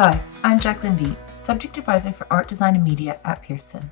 Hi, I'm Jacqueline V, Subject Advisor for Art, Design and Media at Pearson.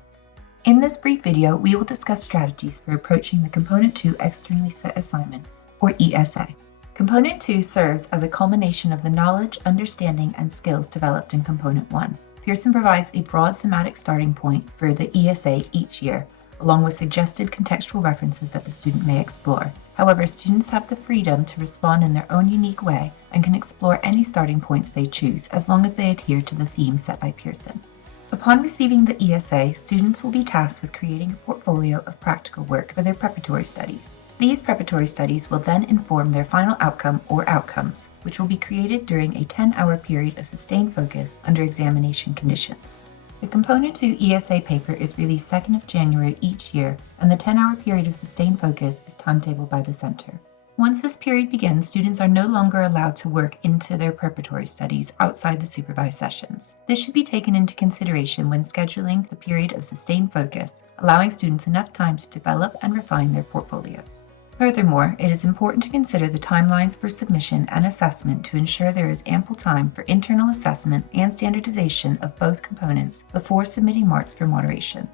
In this brief video, we will discuss strategies for approaching the Component 2 Externally Set Assignment, or ESA. Component 2 serves as a culmination of the knowledge, understanding, and skills developed in Component 1. Pearson provides a broad thematic starting point for the ESA each year, along with suggested contextual references that the student may explore. However, students have the freedom to respond in their own unique way and can explore any starting points they choose as long as they adhere to the theme set by Pearson. Upon receiving the ESA, students will be tasked with creating a portfolio of practical work for their preparatory studies. These preparatory studies will then inform their final outcome or outcomes, which will be created during a 10-hour period of sustained focus under examination conditions. The Component 2 ESA paper is released 2nd of January each year, and the 10-hour period of sustained focus is timetabled by the center. Once this period begins, students are no longer allowed to work into their preparatory studies outside the supervised sessions. This should be taken into consideration when scheduling the period of sustained focus, allowing students enough time to develop and refine their portfolios. Furthermore, it is important to consider the timelines for submission and assessment to ensure there is ample time for internal assessment and standardization of both components before submitting marks for moderation.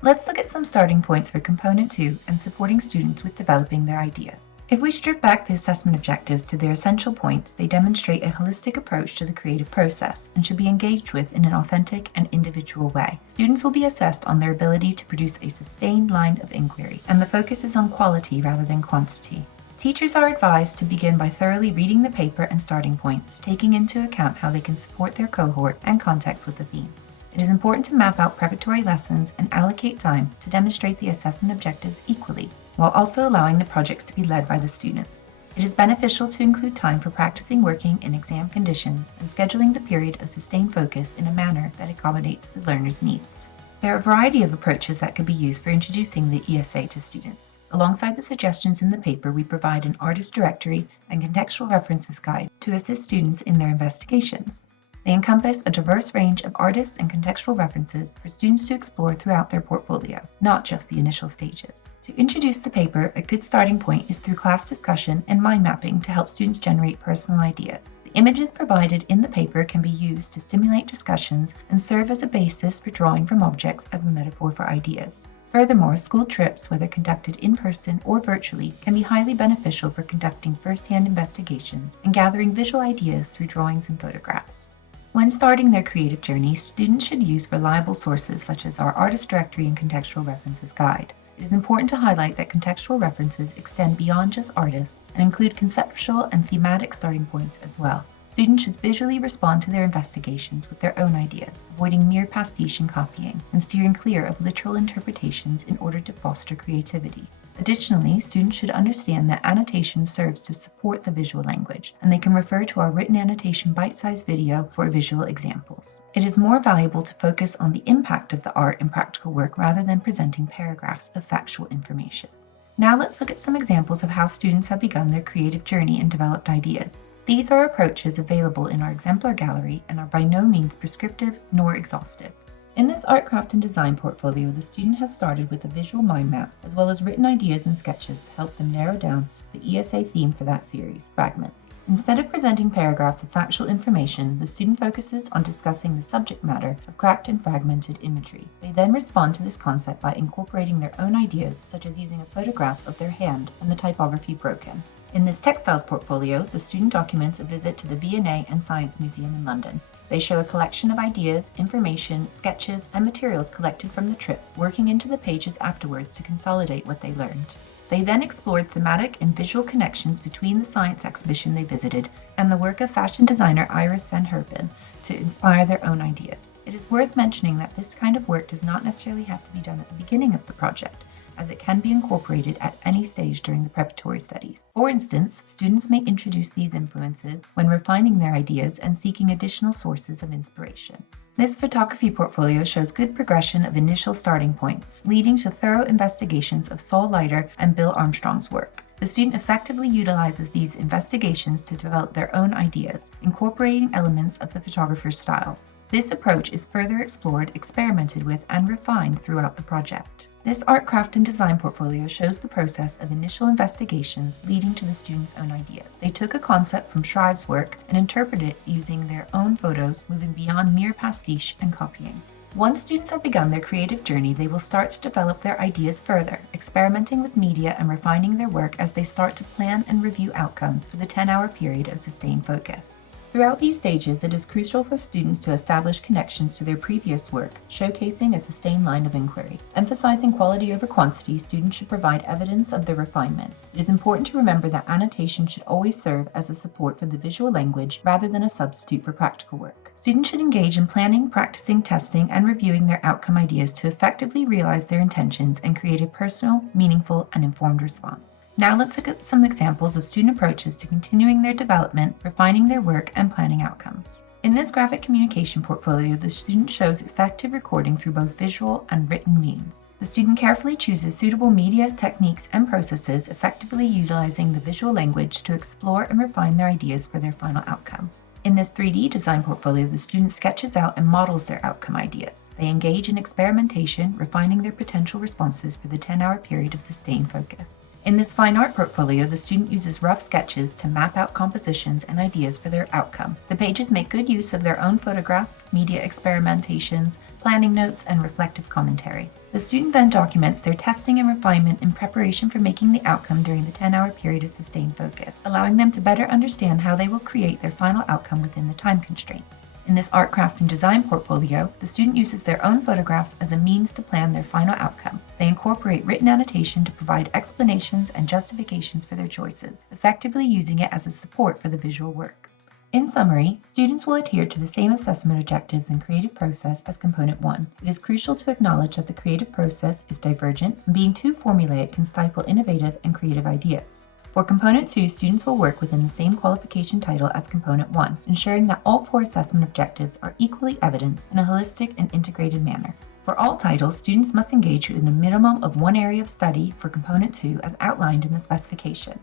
Let's look at some starting points for Component 2 and supporting students with developing their ideas. If we strip back the assessment objectives to their essential points, they demonstrate a holistic approach to the creative process and should be engaged with in an authentic and individual way. Students will be assessed on their ability to produce a sustained line of inquiry, and the focus is on quality rather than quantity. Teachers are advised to begin by thoroughly reading the paper and starting points, taking into account how they can support their cohort and context with the theme. It is important to map out preparatory lessons and allocate time to demonstrate the assessment objectives equally, while also allowing the projects to be led by the students. It is beneficial to include time for practicing working in exam conditions and scheduling the period of sustained focus in a manner that accommodates the learner's needs. There are a variety of approaches that could be used for introducing the ESA to students. Alongside the suggestions in the paper, we provide an artist directory and contextual references guide to assist students in their investigations. They encompass a diverse range of artists and contextual references for students to explore throughout their portfolio, not just the initial stages. To introduce the paper, a good starting point is through class discussion and mind mapping to help students generate personal ideas. The images provided in the paper can be used to stimulate discussions and serve as a basis for drawing from objects as a metaphor for ideas. Furthermore, school trips, whether conducted in person or virtually, can be highly beneficial for conducting first-hand investigations and gathering visual ideas through drawings and photographs. When starting their creative journey, students should use reliable sources such as our artist directory and contextual references guide. It is important to highlight that contextual references extend beyond just artists and include conceptual and thematic starting points as well. Students should visually respond to their investigations with their own ideas, avoiding mere pastiche and copying, and steering clear of literal interpretations in order to foster creativity. Additionally, students should understand that annotation serves to support the visual language, and they can refer to our written annotation bite-sized video for visual examples. It is more valuable to focus on the impact of the art and practical work rather than presenting paragraphs of factual information. Now let's look at some examples of how students have begun their creative journey and developed ideas. These are approaches available in our exemplar gallery and are by no means prescriptive nor exhaustive. In this art, craft, and design portfolio, the student has started with a visual mind map, as well as written ideas and sketches to help them narrow down the ESA theme for that series, Fragments. Instead of presenting paragraphs of factual information, the student focuses on discussing the subject matter of cracked and fragmented imagery. They then respond to this concept by incorporating their own ideas, such as using a photograph of their hand and the typography broken. In this textiles portfolio, the student documents a visit to the V&A and Science Museum in London. They show a collection of ideas, information, sketches, and materials collected from the trip, working into the pages afterwards to consolidate what they learned. They then explored thematic and visual connections between the science exhibition they visited and the work of fashion designer Iris van Herpen to inspire their own ideas. It is worth mentioning that this kind of work does not necessarily have to be done at the beginning of the project, as it can be incorporated at any stage during the preparatory studies. For instance, students may introduce these influences when refining their ideas and seeking additional sources of inspiration. This photography portfolio shows good progression of initial starting points, leading to thorough investigations of Saul Leiter and Bill Armstrong's work. The student effectively utilizes these investigations to develop their own ideas, incorporating elements of the photographer's styles. This approach is further explored, experimented with, and refined throughout the project. This art, craft, and design portfolio shows the process of initial investigations leading to the students' own ideas. They took a concept from Shrive's work and interpreted it using their own photos, moving beyond mere pastiche and copying. Once students have begun their creative journey, they will start to develop their ideas further, experimenting with media and refining their work as they start to plan and review outcomes for the 10-hour period of sustained focus. Throughout these stages, it is crucial for students to establish connections to their previous work, showcasing a sustained line of inquiry. Emphasizing quality over quantity, students should provide evidence of their refinement. It is important to remember that annotation should always serve as a support for the visual language rather than a substitute for practical work. Students should engage in planning, practicing, testing, and reviewing their outcome ideas to effectively realize their intentions and create a personal, meaningful, and informed response. Now let's look at some examples of student approaches to continuing their development, refining their work, and planning outcomes. In this graphic communication portfolio, the student shows effective recording through both visual and written means. The student carefully chooses suitable media, techniques, and processes, effectively utilizing the visual language to explore and refine their ideas for their final outcome. In this 3D design portfolio, the student sketches out and models their outcome ideas. They engage in experimentation, refining their potential responses for the 10-hour period of sustained focus. In this fine art portfolio, the student uses rough sketches to map out compositions and ideas for their outcome. The pages make good use of their own photographs, media experimentations, planning notes, and reflective commentary. The student then documents their testing and refinement in preparation for making the outcome during the 10-hour period of sustained focus, allowing them to better understand how they will create their final outcome within the time constraints. In this art, craft, and design portfolio, the student uses their own photographs as a means to plan their final outcome. They incorporate written annotation to provide explanations and justifications for their choices, effectively using it as a support for the visual work. In summary, students will adhere to the same assessment objectives and creative process as Component 1. It is crucial to acknowledge that the creative process is divergent, and being too formulaic can stifle innovative and creative ideas. For Component 2, students will work within the same qualification title as Component 1, ensuring that all 4 assessment objectives are equally evidenced in a holistic and integrated manner. For all titles, students must engage in a minimum of 1 area of study for Component 2 as outlined in the specification.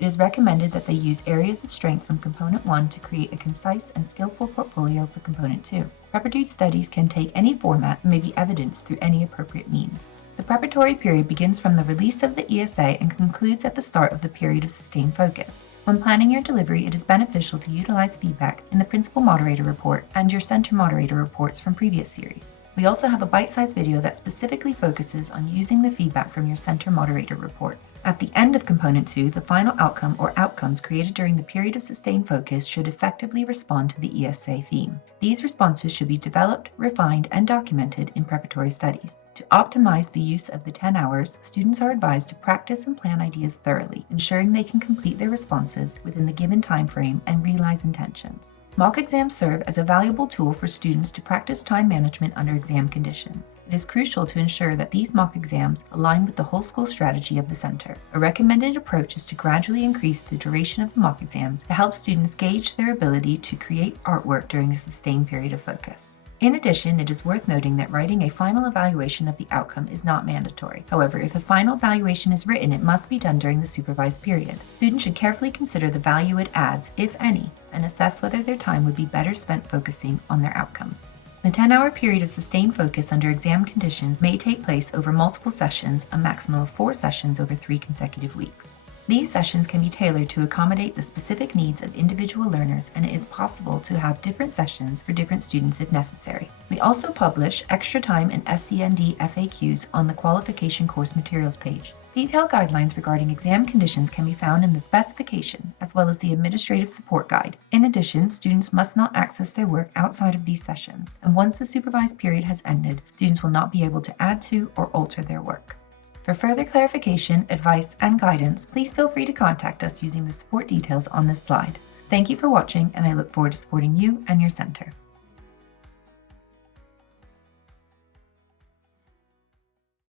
It is recommended that they use areas of strength from Component 1 to create a concise and skillful portfolio for Component 2. Preparatory studies can take any format and may be evidenced through any appropriate means. The preparatory period begins from the release of the ESA and concludes at the start of the period of sustained focus. When planning your delivery, it is beneficial to utilize feedback in the Principal Moderator Report and your Center Moderator Reports from previous series. We also have a bite-sized video that specifically focuses on using the feedback from your Center Moderator Report. At the end of Component 2, the final outcome or outcomes created during the period of sustained focus should effectively respond to the ESA theme. These responses should be developed, refined, and documented in preparatory studies. To optimize the use of the 10 hours, students are advised to practice and plan ideas thoroughly, ensuring they can complete their responses within the given time frame and realize intentions. Mock exams serve as a valuable tool for students to practice time management under exam conditions. It is crucial to ensure that these mock exams align with the whole school strategy of the center. A recommended approach is to gradually increase the duration of the mock exams to help students gauge their ability to create artwork during a sustained period of focus. In addition, it is worth noting that writing a final evaluation of the outcome is not mandatory. However, if a final evaluation is written, it must be done during the supervised period. Students should carefully consider the value it adds, if any, and assess whether their time would be better spent focusing on their outcomes. The 10-hour period of sustained focus under exam conditions may take place over multiple sessions, a maximum of 4 sessions over 3 consecutive weeks. These sessions can be tailored to accommodate the specific needs of individual learners, and it is possible to have different sessions for different students if necessary. We also publish extra time and SEND FAQs on the qualification course materials page. Detailed guidelines regarding exam conditions can be found in the specification, as well as the administrative support guide. In addition, students must not access their work outside of these sessions, and once the supervised period has ended, students will not be able to add to or alter their work. For further clarification, advice, and guidance, please feel free to contact us using the support details on this slide. Thank you for watching, and I look forward to supporting you and your center.